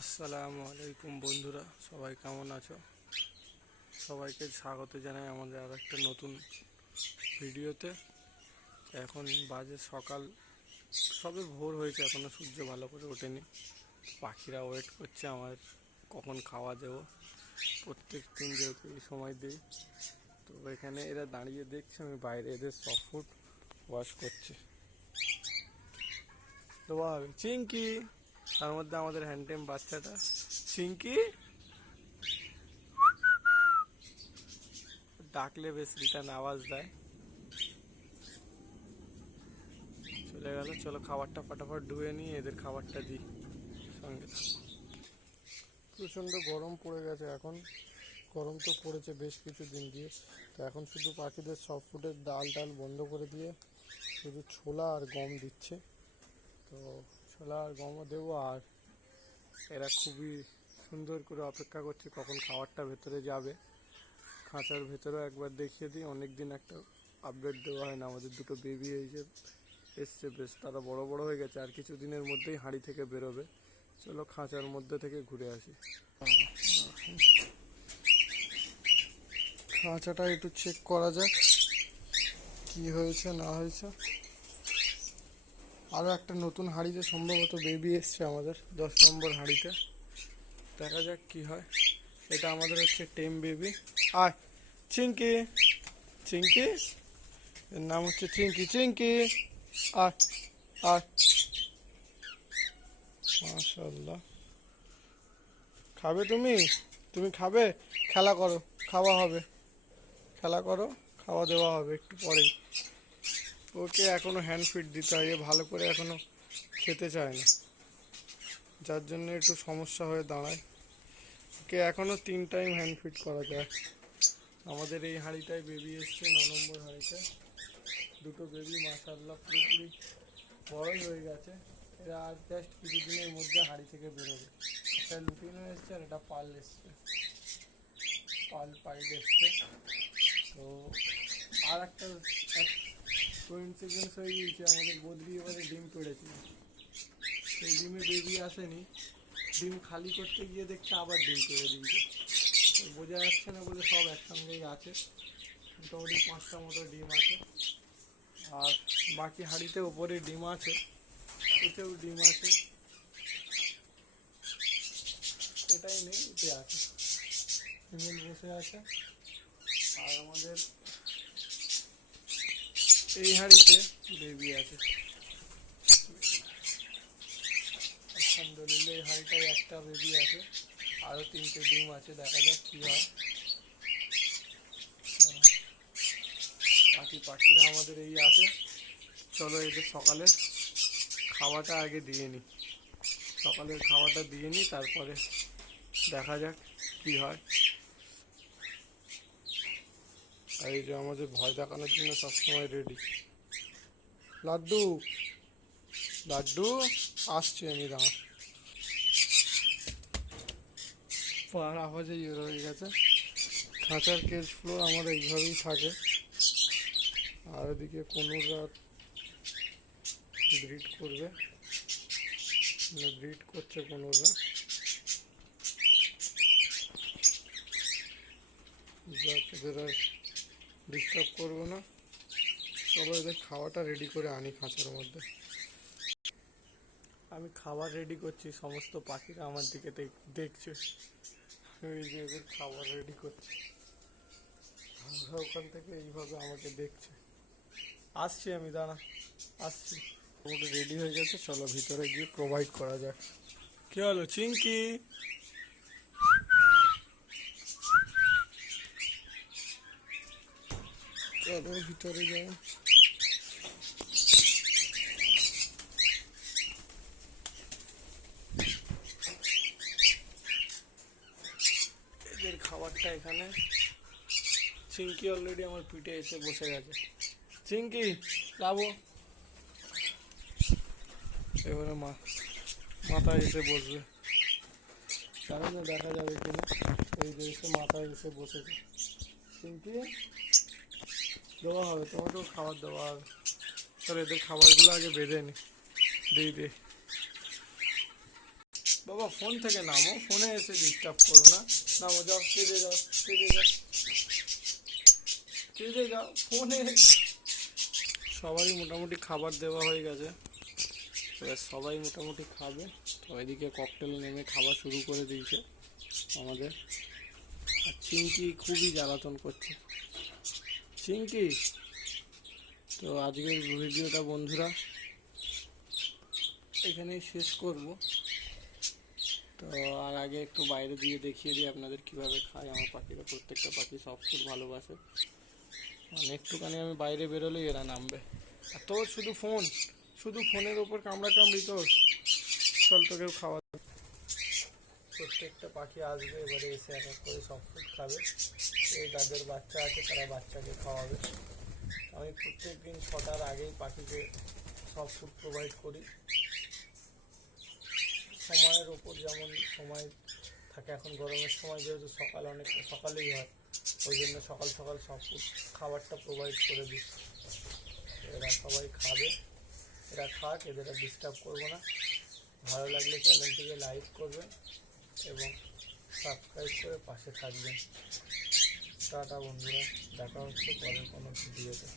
আসসালামু আলাইকুম বন্ধুরা, সবাই কেমন আছো? সবাইকে স্বাগত জানাই আমাদের আর একটা নতুন ভিডিওতে। এখন বাজে সকাল, সবে ভোর হয়েছে, এখনো সূর্য ভালো করে ওঠেনি। পাখিরা ওয়েট করছে আমার কখন খাওয়া দেবো। প্রত্যেক দিন যেহেতু এই সময় দিই, তো এখানে এরা দাঁড়িয়ে দেখছে আমি বাইরে এদের সফট ফুড ওয়াশ করছি। তো চিঙ্কি, তার মধ্যে আমাদের হ্যান্ডটেম বাচ্চাটা চিঙ্কি ডাকলে বেশ রিটার্ন আওয়াজ দেয়। চলে গেল, চলো খাবারটা ফটাফট ধুয়ে নিয়ে এদের খাবারটা দিই সঙ্গে। প্রচণ্ড গরম পড়ে গেছে এখন, গরম তো পড়েছে বেশ কিছু দিন দিয়ে। তো এখন শুধু পাখিদের সফট ফুডের ডাল বন্ধ করে দিয়ে শুধু ছোলা আর গম দিচ্ছে। তো ছোলা আর গমও দেবো, আর এরা খুবই সুন্দর করে অপেক্ষা করছে কখন খাবারটা ভেতরে যাবে। খাঁচার ভেতরেও একবার দেখিয়ে দিই, অনেক দিন একটা আপডেট দেওয়া হয় না। আমাদের দুটো বেবি এই যে এসছে, বেশ তারা বড় বড় হয়ে গেছে, আর কিছু দিনের মধ্যেই হাঁড়ি থেকে বেরোবে। চলো খাঁচার মধ্যে থেকে ঘুরে আসি। খাঁচাটা একটু চেক করা যাক কি হয়েছে না হয়েছে। আরও একটা নতুন হাঁড়িতে সম্ভবত বেবি এসছে আমাদের, 10 নম্বর হাঁড়িতে। দেখা যাক কি হয়। এটা আমাদের হচ্ছে টেম বেবি। আয় চিঙ্কি, চিঙ্কি, এর নাম হচ্ছে চিঙ্কি। চিঙ্কি আয়, আয়, মাশাআল্লাহ। খাবে তুমি? তুমি খাবে? খেলা করো, খাওয়া হবে। খেলা করো, খাওয়া দেওয়া হবে একটু পরেই। ওকে এখনো হ্যান্ড ফিড দিতে হয়, ভালো করে এখনো খেতে চায় না, যার জন্য একটু সমস্যা হয়ে দাঁড়ায়। ওকে এখনো 3 টাইম হ্যান্ড ফিড করা যায়। আমাদের এই হাঁড়িটায় বেবি এসছে, 9 নম্বর হাঁড়িতে দুটো বেবি, মাশাআল্লাহ পুরোপুরি বড়ই হয়ে গেছে। এরা আর জাস্ট কিছুদিনের মধ্যে হাঁড়ি থেকে বেরোবে। একটা লুটিনও এসছে আর একটা পাল এসছে, পাল পাইড এসছে। তো আর একটা কোইন্সিডেন্স হয়ে গিয়েছে, আমাদের বদ্রি এবারে ডিম পেড়েছিল, সেই ডিমে বেবি আসেনি। ডিম খালি করতে গিয়ে দেখছে আবার ডিম পেড়ে দিয়েছে। বোঝা যাচ্ছে না বলে সব একসঙ্গেই আছে, মোটামুটি 5টা মতো ডিম আছে। আর বাকি হাঁড়িতে ওপরে ডিম আছে, এতেও ডিম আছে, এটাই নেই, এতে আছে। ফিমেল বসে আছে। আর আমাদের এই হাঁড়িতে বেবি আছে। আলহামদুলিল্লাহ এই হাঁড়িটায় একটা বেবি আছে, আরও 3টে ডিম আছে। দেখা যাক কী হয়। বাকি পাখিরা আমাদের এই আছে। চলো এদের সকালে খাওয়াটা আগে দিয়ে নিই, সকালের খাওয়াটা দিয়ে নিই, তারপরে দেখা যাক কী হয়। আর এই যে আমাদের ভয় দেখানোর জন্য সবসময় রেডি। লাড্ডু, লাড্ডু আসছে, আমি দাঁড়া। পাড়ার আওয়াজে ইয়ে হয়ে গেছে। খাঁচার কেজ ফ্লোর আমার এইভাবেই থাকে। আর এদিকে কোনোরা ব্রিড করবে, ব্রিড করছে কোনোরা। যাক, এদের আর ডিস্টার্ব করবো না। চলো এদের খাওয়াটা রেডি করে আনি খাঁচার মধ্যে। আমি খাবার রেডি করছি, সমস্ত পাখিরা আমার দিকে দেখছে। এই যে এদের খাবার রেডি করছি, আমরা ওখান থেকে এইভাবে আমাকে দেখছে। আসছি আমি, দাঁড়া, আসছি। ওটা রেডি হয়ে গেছে, চলো ভিতরে গিয়ে প্রোভাইড করা যাক। কি হলো চিঙ্কি? চলো ভিতরে যাই। এদের খাবারটা এখানে। চিঙ্কি অলরেডি আমার পিঠে এসে বসে গেছে। চিঙ্কি যাবো, এবারে মাথায় এসে বসবে। জানি না দেখা যাবে কিনা। এই যে এসে মাথায় এসে বসেছে। চিঙ্কি দেওয়া হবে, তোমাকেও খাবার দেওয়া হবে। তাহলে এদের খাবারগুলো আগে বেঁধে নি, দিই। বাবা ফোন থেকে নামো, ফোনে এসে ডিস্টার্ব করো না। নামো, যাও কেঁদে যাও, কেঁদে যাও, কেঁদে যাও ফোনে। সবারই মোটামুটি খাবার দেওয়া হয়ে গেছে, এবার সবাই মোটামুটি খাবে। তো এদিকে ককটেল নেমে খাওয়া শুরু করে দিয়েছে আমাদের। আর চিংকি খুবই জ্বালাতন করছে, চিংকি। তো আজকের ভিডিওটা বন্ধুরা এখানেই শেষ করব। তো আর আগে একটু বাইরে দিয়ে দেখিয়ে দিই আপনাদের কিভাবে খায় আমার পাখিরা। প্রত্যেকটা পাখি সফট ফুড ভালোবাসে, মানে একটুখানি আমি বাইরে বেরোলেই এরা নামবে। আর তোর শুধু ফোন, শুধু ফোনের ওপর কামড়া কামড়ি তোর। চল তোকেও খাওয়া। প্রত্যেকটা পাখি আসবে, এবারে এসে এক এক করে সফট ফুড খাবে। এই যাদের বাচ্চা আছে তারা বাচ্চাকে খাওয়াবে। আমি প্রত্যেক দিন 6টার আগেই পাখিকে সফট ফুড প্রোভাইড করি। সময়ের ওপর যেমন সময় থাকে, এখন গরমের সময় যেহেতু অনেক সকালেই হয়, ওই জন্য সকাল সকাল সফট ফুড খাবারটা প্রোভাইড করে দিই। এরা সবাই খাবে, এরা খাক, এদের ডিস্টার্ব করবো না। ভালো লাগলে চ্যানেলটিকে লাইক করবেন এবং সাবস্ক্রাইব করে পাশে থাকবেন। টাটা বন্ধুরা, দেখা হচ্ছে পরের কোনো ভিডিওতে।